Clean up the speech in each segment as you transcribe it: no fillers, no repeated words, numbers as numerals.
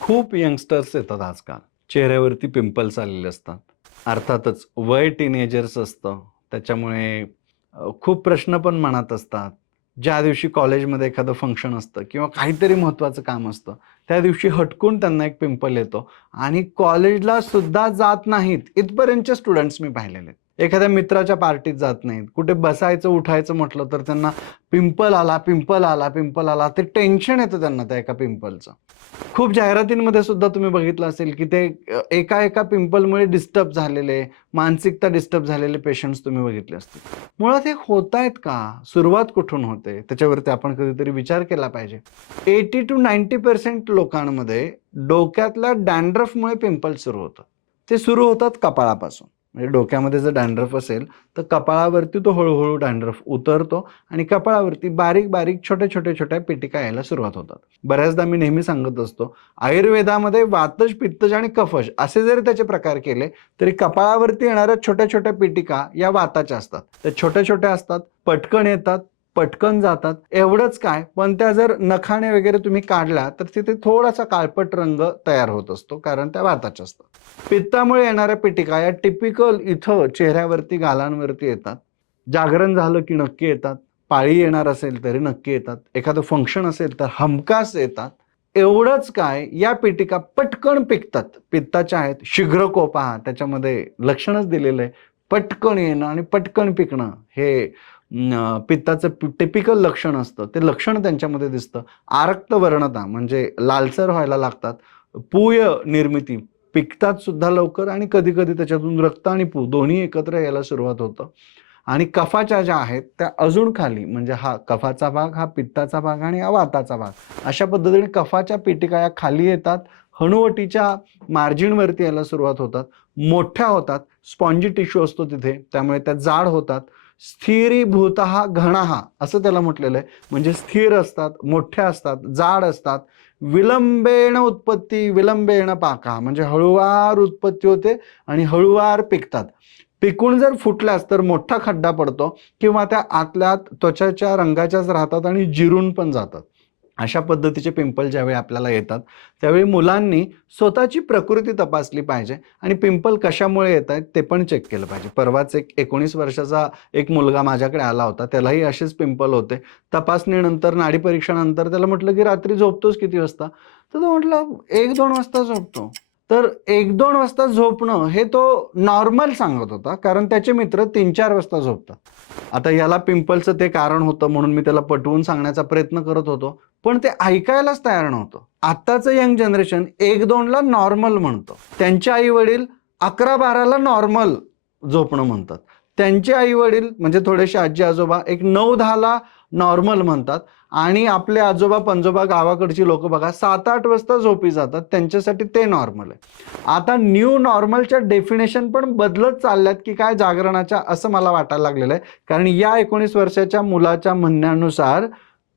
खूप यंगस्टर्स येतात आजकाल. चेहऱ्यावरती पिंपल्स आलेले असतात. अर्थातच वय टीनेजर्स असतं. त्याच्यामुळे खूप प्रश्न पण मनात असतात. ज्या दिवशी कॉलेजमध्ये एखादं फंक्शन असतं किंवा काहीतरी महत्त्वाचं काम असतं, त्या दिवशी हटकून त्यांना एक पिंपल येतो आणि कॉलेजला सुद्धा जात नाहीत, इथपर्यंतचे स्टुडंट्स मी पाहिलेले आहेत. एखाद्या मित्राच्या पार्टीत जात नाहीत. कुठे बसायचं, उठायचं म्हटलं तर त्यांना पिंपल आला, पिंपल आला, पिंपल आला. ते टेन्शन येतं त्यांना त्या एका पिंपलचं. खूप जाहिरातींमध्ये सुद्धा तुम्ही बघितलं असेल, की ते एका पिंपलमुळे डिस्टर्ब झालेले, मानसिकता डिस्टर्ब झालेले पेशंट्स तुम्ही बघितले असतील. मुळात हे होतायत का? सुरुवात कुठून होते? त्याच्यावरती आपण कधीतरी विचार केला पाहिजे. 80 to 90% लोकांमध्ये डोक्यातल्या डॅन्ड्रफमुळे पिंपल्स सुरू होतात. ते सुरू होतात कपाळापासून. म्हणजे डोक्यामध्ये जर डॅन्ड्रफ असेल, तर कपाळावरती तो हळू डॅन्ड्रफ उतरतो आणि कपाळावरती बारीक-बारीक, छोट्या-छोट्या पिटिका यायला सुरुवात होतात. बऱ्याचदा मी नेहमी सांगत असतो, आयुर्वेदामध्ये वातज, पित्तज आणि कफज असे जरी त्याचे प्रकार केले, तरी कपाळावरती येणाऱ्या छोट्या-छोट्या पिटिका या वाताच्या असतात. त्या छोट्या-छोट्या असतात, पटकन येतात, पटकन जातात. एवढंच काय, पण त्या जर नखाने वगैरे तुम्ही काढल्या, तर तिथे थोडासा काळपट रंग तयार होत असतो, कारण त्या वाताच्या असतात. पित्तामुळे येणाऱ्या पिटिका या टिपिकल इथं चेहऱ्यावरती, गालांवरती येतात. जागरण झालं की नक्की येतात. पाळी येणार असेल तरी नक्की येतात. एखादं फंक्शन असेल तर हमखास येतात. एवढंच काय, या पिटिका पटकन पिकतात. पित्ताच्या आहेत. शीघ्रको पहा त्याच्यामध्ये लक्षणच दिलेलं आहे. पटकन येणं आणि पटकन पिकणं हे पित्ताचं टिपिकल लक्षण असतं. ते लक्षण त्यांच्यामध्ये दिसतं. आरक्त वर्णता म्हणजे लालसर व्हायला लागतात. पूय निर्मिती पिकतात सुद्धा लवकर आणि कधी-कधी त्याच्यातून रक्त आणि पू दोन्ही एकत्र यायला सुरुवात होतं. आणि कफाच्या ज्या आहेत त्या अजून खाली म्हणजे हा कफाचा भाग, हा पित्ताचा भाग आणि हा वाताचा भाग. अशा पद्धतीने कफाच्या पिटिका या खाली येतात. हनुवटीच्या मार्जिनवरती यायला सुरुवात होतात. मोठ्या होतात. स्पॉन्जी टिश्यू असतो तिथे. त्यामुळे त्या जाड होतात. स्थिरीभूतः घनः असं त्याला म्हटलेलं आहे. म्हणजे स्थिर असतात, मोठ्या असतात, जाड असतात. विलंबेन उत्पत्ती, विलंबेन पाकः म्हणजे हळूवार उत्पत्ती होते आणि हळूवार पिकतात. पिकून जर फुटल्यास तर मोठा खड्डा पडतो किंवा त्या आतल्या आत त्वचाच्या रंगाच्याच राहतात आणि जिरून पण जातात. अशा पद्धतीचे पिंपल ज्यावेळी आपल्याला येतात, त्यावेळी मुलांनी स्वतःची प्रकृती तपासली पाहिजे आणि पिंपल कशामुळे येतायत ते पण चेक केलं पाहिजे. परवाच एक 19 वर्षाचा एक मुलगा माझ्याकडे आला होता. त्यालाही असेच पिंपल होते. तपासणीनंतर, नाडी परीक्षणानंतर त्याला म्हटलं, की "रात्री झोपतोस किती वाजता?" तर तो म्हटला, "1-2 वाजता झोपतो." तर 1-2 वाजता झोपणं हे तो नॉर्मल सांगत होता. कारण त्याचे मित्र 3-4 वाजता झोपतात. आता याला पिंपलचं ते कारण होतं म्हणून मी त्याला पटवून सांगण्याचा प्रयत्न करत होतो. पण ते ऐकायलाच तयार नव्हतं. आत्ताचं यंग जनरेशन 1-2 ला नॉर्मल म्हणतं. त्यांचे आई-वडील 11-12 ला नॉर्मल झोपणं म्हणतात. त्यांचे आई-वडील म्हणजे थोडेसे आजी-आजोबा एक 9-10 ला नॉर्मल म्हणतात आणि आपले आजोबा-पणजोबा गावाकडची लोकं बघा 7-8 वाजता झोपी जातात. त्यांच्यासाठी ते नॉर्मल आहे. आता न्यू नॉर्मलच्या डेफिनेशन पण बदलत चालल्यात की काय जागरणाच्या असं मला वाटायला लागलेलं आहे. कारण या 19 वर्षाच्या मुलाच्या म्हणण्यानुसार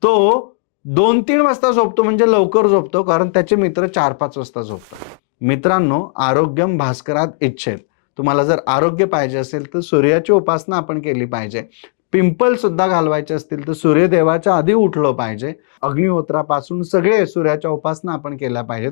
तो 2-3 वाजता झोपतो म्हणजे लवकर झोपतो कारण त्याचे मित्र 4-5 वाजता झोपतात. मित्रांनो, आरोग्यम भास्करात इच्छेत. तुम्हाला जर आरोग्य पाहिजे असेल तर सूर्याची उपासना आपण केली पाहिजे. पिंपल सुद्धा घालवायचे असतील तर सूर्यदेवाच्या आधी उठलं पाहिजे. अग्निहोत्रापासून सगळे सूर्याच्या उपासना आपण केल्या पाहिजेत.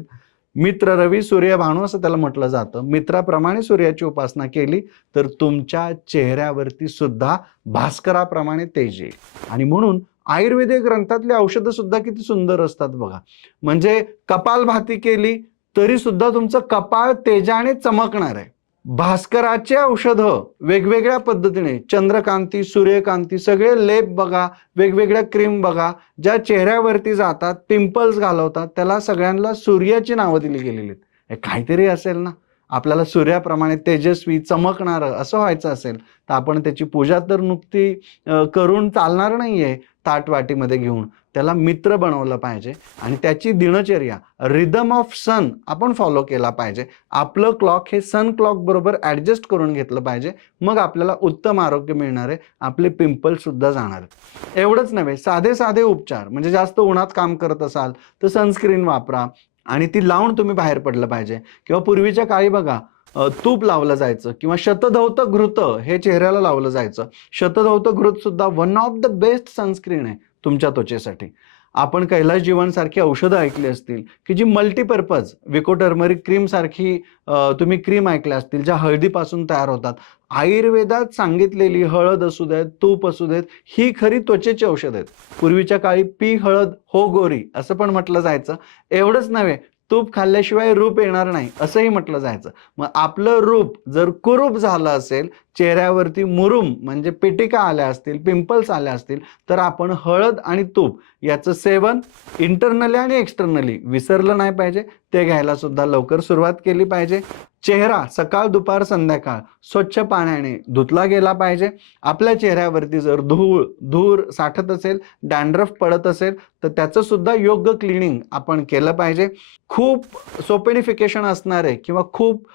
मित्र रवी सूर्यभानू असं त्याला म्हटलं जातं. मित्राप्रमाणे सूर्याची उपासना केली तर तुमच्या चेहऱ्यावरती सुद्धा भास्कराप्रमाणे तेज येईल. आणि म्हणून आयुर्वेदिक ग्रंथातली औषधं सुद्धा किती सुंदर असतात बघा. म्हणजे कपालभाती केली तरी सुद्धा तुमचं कपाळ तेजाने चमकणार आहे. भास्कराचे औषधं वेगवेगळ्या पद्धतीने चंद्रकांती, सूर्यकांती सगळे लेप बघा, वेगवेगळ्या क्रीम बघा, ज्या चेहऱ्यावरती जातात, पिंपल्स घालवतात, त्याला सगळ्यांना सूर्याची नावं दिली गेलेली आहेत. हे काहीतरी असेल ना. आपल्याला सूर्याप्रमाणे तेजस्वी, चमकणारं असं व्हायचं असेल, तर आपण त्याची पूजा तर नुकती करून चालणार नाहीये ताटवाटीमध्ये घेऊन. त्याला मित्र बनवलं पाहिजे आणि त्याची दिनचर्या रिदम ऑफ सन आपण फॉलो केला पाहिजे. आपलं क्लॉक हे सन क्लॉक बरोबर ॲडजस्ट करून घेतलं पाहिजे. मग आपल्याला उत्तम आरोग्य मिळणार आहे. आपले पिंपल सुद्धा जाणार आहेत. एवढंच नव्हे, साधे-साधे उपचार म्हणजे जास्त उन्हात काम करत असाल तर सनस्क्रीन वापरा आणि ती लावून तुम्ही बाहेर पडलं पाहिजे. किंवा पूर्वीच्या काळी बघा तूप लावलं जायचं किंवा शतधौत घृत हे चेहऱ्याला लावलं जायचं. शतधौत घृत सुद्धा one of the best sunscreen आहे तुमच्या त्वचेसाठी. आपण कैलास जीवनसारखी औषधं ऐकली असतील, की जी मल्टीपर्पज विको टर्मरिक क्रीम सारखी तुम्ही क्रीम ऐकल्या असतील, ज्या हळदीपासून तयार होतात. आयुर्वेदात सांगितलेली हळद असू देत, तूप असू देत, ही खरी त्वचेची औषध आहेत. पूर्वीच्या काळी पी हळद हो गोरी असं पण म्हटलं जायचं. एवढंच नव्हे, तूप खाल्ल्याशिवाय रूप येणार नाही असंही म्हटलं जायचं. मग आपलं रूप जर कुरूप झालं असेल, चेहऱ्यावरती मुरूम म्हणजे पिटिका आल्या असतील, पिंपल्स आल्या असतील, तर आपण हळद आणि तूप याचं सेवन इंटरनली आणि एक्सटर्नली विसरलं नाही पाहिजे. ते घ्यायला सुद्धा लवकर सुरुवात केली पाहिजे. चेहरा सकाळ, दुपार, संध्याकाळ स्वच्छ पाण्याने धुतला गेला पाहिजे. आपल्या चेहऱ्यावरती जर धूर साठत असेल, डॅन्ड्रफ पडत असेल, तर त्याचं सुद्धा योग्य क्लिनिंग आपण केलं पाहिजे. खूप सोपेनिफिकेशन असणारे किंवा खूप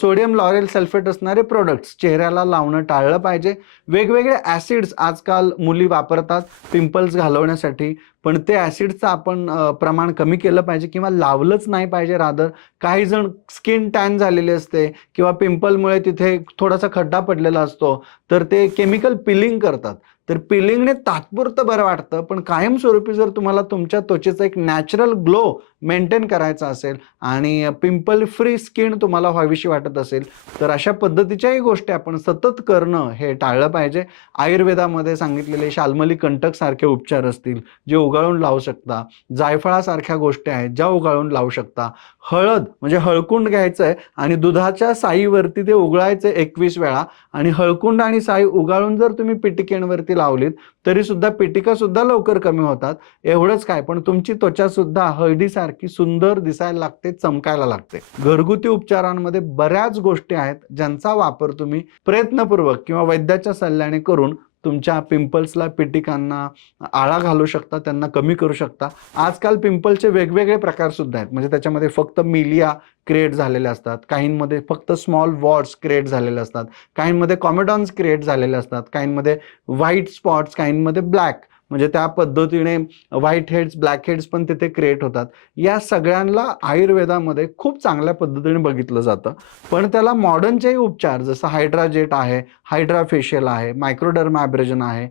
सोडियम लॉरेल सल्फेट असणारे प्रोडक्ट्स चेहऱ्याला लावणं टाळलं पाहिजे. वेगवेगळे ॲसिड्स आजकाल मुली वापरतात पिंपल्स घालवण्यासाठी, पण ते ॲसिडचं आपण प्रमाण कमी केलं पाहिजे किंवा लावलंच नाही पाहिजे. रादर काही जण स्किन टॅन झालेली असते किंवा पिंपलमुळे तिथे थोडासा खड्डा पडलेला असतो, तर ते केमिकल पिलिंग करतात. तर पिलिंगने तात्पुरतं बरं वाटतं, पण कायमस्वरूपी जर तुम्हाला तुमच्या त्वचेचा एक नॅचरल ग्लो मेंटेन करायचा असेल आणि पिंपल फ्री स्किन तुम्हाला व्हावीशी वाटत असेल, तर अशा पद्धतीच्याही गोष्टी आपण सतत करणं हे टाळलं पाहिजे. आयुर्वेदामध्ये सांगितलेले शाल्मली कंटक सारखे उपचार असतील, जे उगाळून लावू शकता. जायफळासारख्या गोष्टी आहेत, ज्या उगाळून लावू शकता. हळद म्हणजे हळकुंड घ्यायचं आहे आणि दुधाच्या साईवरती ते उघळायचं 21 वेळा आणि हळकुंड आणि साई उगाळून जर तुम्ही पिटिकेंवरती लावलीत, तरी सुद्धा पिटिका सुद्धा लवकर कमी होतात. एवढंच काय, पण तुमची त्वचा सुद्धा हळदीसारखी सुंदर दिसायला लागते, चमकायला लागते. घरगुती उपचारांमध्ये बऱ्याच गोष्टी आहेत, ज्यांचा वापर तुम्ही प्रयत्नपूर्वक किंवा वैद्याच्या सल्ल्याने करून तुमच्या पिंपल्सला, पिटिकांना आळा घालू शकता, त्यांना कमी करू शकता. आजकाल पिंपलचे वेगवेगळे प्रकार सुद्धा आहेत. म्हणजे त्याच्यामध्ये फक्त मिलिया क्रिएट झालेले असतात, काहींमध्ये फक्त स्मॉल वॉट्स क्रिएट झालेले असतात, काहींमध्ये कॉमेडॉन्स क्रिएट झालेले असतात, काहींमध्ये व्हाईट स्पॉट्स, काहींमध्ये ब्लॅक म्हणजे त्या पद्धतीने व्हाईट हेड्स, ब्लॅक हेड्स पण तिथे क्रिएट होतात. या सगळ्यांना आयुर्वेदामध्ये खूप चांगल्या पद्धतीने बघितलं जातं. पण त्याला मॉडर्नचेही उपचार जसं हायड्रा जेट आहे, हायड्रा फेशियल आहे, मायक्रोडर्मा ॲब्रेजन आहे,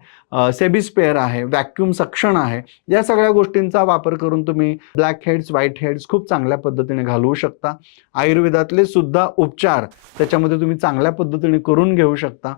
सेबिस्पेअर आहे, व्हॅक्यूम सक्शन आहे. या सगळ्या गोष्टींचा वापर करून तुम्ही ब्लॅक हेड्स, व्हाईट हेड्स खूप चांगल्या पद्धतीने घालवू शकता. आयुर्वेदातले सुद्धा उपचार त्याच्यामध्ये तुम्ही चांगल्या पद्धतीने करून घेऊ शकता.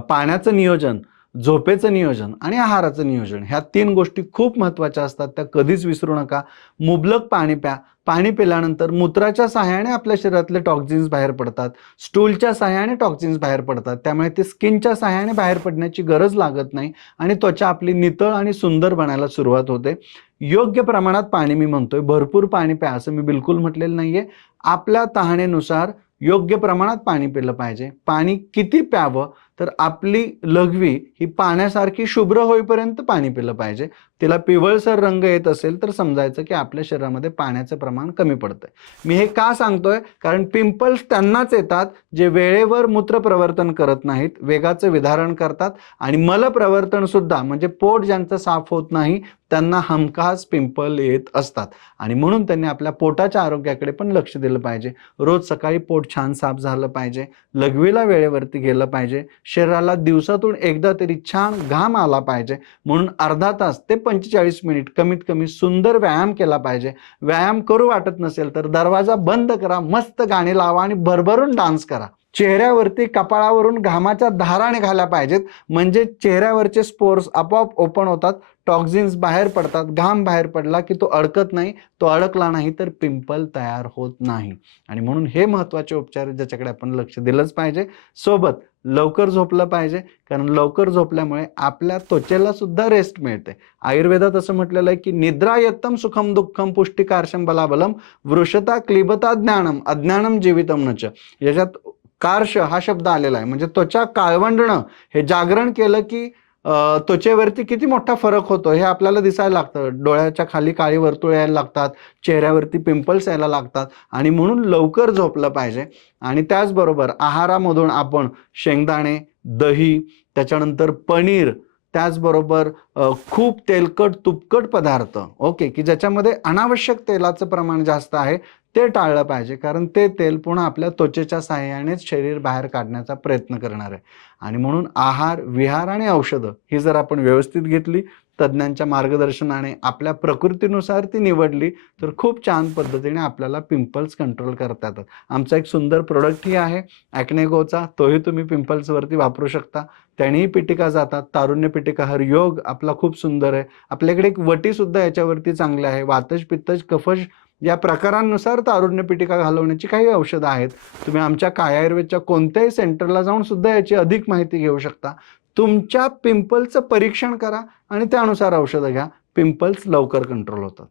पाण्याचं नियोजन, झोपेचं नियोजन आणि आहाराचं नियोजन ह्या 3 गोष्टी खूप महत्त्वाच्या असतात. त्या कधीच विसरू नका. मुबलक पाणी प्या. पाणी पिल्यानंतर मूत्राच्या सहाय्याने आपल्या शरीरातले टॉक्झिन्स बाहेर पडतात. स्टूलच्या सहाय्याने टॉक्झिन्स बाहेर पडतात. त्यामुळे ते स्किनच्या सहाय्याने बाहेर पडण्याची गरज लागत नाही आणि त्वचा आपली नितळ आणि सुंदर बनायला सुरुवात होते. योग्य प्रमाणात पाणी मी म्हणतोय, भरपूर पाणी प्या असं मी बिलकुल म्हटलेलं नाहीये. आपल्या तहानेनुसार योग्य प्रमाणात पाणी पिलं पाहिजे. पाणी किती प्यावं, तर आपली लघवी ही पाण्यासारखी शुभ्र होईपर्यंत पाणी पिलं पाहिजे. तिला पिवळसर रंग येत असेल तर समजायचं की आपल्या शरीरामध्ये पाण्याचं प्रमाण कमी पडतंय. मी हे का सांगतोय? कारण पिंपल्स त्यांनाच येतात जे वेळेवर मूत्रप्रवर्तन करत नाहीत, वेगाचं विधारण करतात आणि मलप्रवर्तन सुद्धा म्हणजे पोट ज्यांचं साफ होत नाही, त्यांना हमखास पिंपल येत असतात आणि म्हणून त्यांनी आपल्या पोटाच्या आरोग्याकडे पण लक्ष दिलं पाहिजे. रोज सकाळी पोट छान साफ झालं पाहिजे, लघवीला वेळेवरती गेलं पाहिजे, शरीराला दिवसातून एकदा तरी छान घाम आला पाहिजे. म्हणून अर्धा तास ते 45 मिनिट कमीत कमी सुंदर व्यायाम केला पाहिजे. व्यायाम करू वाटत नसेल तर दरवाजा बंद करा, मस्त गाणी लावा आणि भरभरून डान्स करा. चेहऱ्यावरती, कपाळावरून घामाच्या धारा निघाल्या पाहिजेत, म्हणजे चेहऱ्यावरचे स्पोर्स आपोआप ओपन होतात, टॉक्झिन्स बाहेर पडतात. घाम बाहेर पडला की तो अडकत नाही, तो अडकला नाही तर पिंपल तयार होत नाही आणि म्हणून हे महत्त्वाचे उपचार आहेत ज्याच्याकडे आपण लक्ष दिलंच पाहिजे. सोबत लवकर झोपलं पाहिजे, कारण लवकर झोपल्यामुळे आपल्या त्वचेला सुद्धा रेस्ट मिळते. आयुर्वेदात असं म्हटलेलं आहे की निद्रा यत्तम सुखम दुःखम पुष्टिकारशम बलाबलम वृषता क्लिबता ज्ञानम अज्ञानम जीवितम नच. याच्यात कार्श हा शब्द आलेला आहे, म्हणजे त्वचा काळवंडणं. हे जागरण केलं की त्वचेवरती किती मोठा फरक होतो हे आपल्याला दिसायला लागतं. डोळ्याच्या खाली काळी वर्तुळे यायला लागतात, चेहऱ्यावरती पिंपल्स यायला लागतात आणि म्हणून लवकर झोपलं पाहिजे. आणि त्याचबरोबर आहारामधून आपण शेंगदाणे, दही, त्याच्यानंतर पनीर, त्याचबरोबर खूप तेलकट, तुपकट पदार्थ ओके, की ज्याच्यामध्ये अनावश्यक तेलाचं प्रमाण जास्त आहे, ते टाळलं पाहिजे. कारण ते तेल पुन्हा आपल्या त्वचेच्या साहाय्यानेच शरीर बाहेर काढण्याचा प्रयत्न करणार आहे आणि म्हणून आहार, विहार आणि औषधं ही जर आपण व्यवस्थित घेतली तज्ञांच्या मार्गदर्शनाने आपल्या प्रकृतीनुसार ती निवडली, तर खूप छान पद्धतीने आपल्याला पिंपल्स कंट्रोल करता येतात. आमचा एक सुंदर प्रॉडक्टही आहे ॲक्नेगोचा, तोही तुम्ही पिंपल्सवरती वापरू शकता. त्यानेही पिटिका जातात. तारुण्य पिटिका हरयोग आपला खूप सुंदर आहे. आपल्याकडे एक वटीसुद्धा याच्यावरती चांगली आहे. वातज, पित्तज, कफज या प्रकारांनुसार तारुण्य पिटिका घालवण्याची काही औषधं आहेत. तुम्ही आमच्या काय आयुर्वेदच्या कोणत्याही सेंटरला जाऊन सुद्धा याची अधिक माहिती घेऊ शकता. तुमच्या पिंपलचं परीक्षण करा आणि त्यानुसार औषधं घ्या. पिंपल्स लवकर कंट्रोल होतात.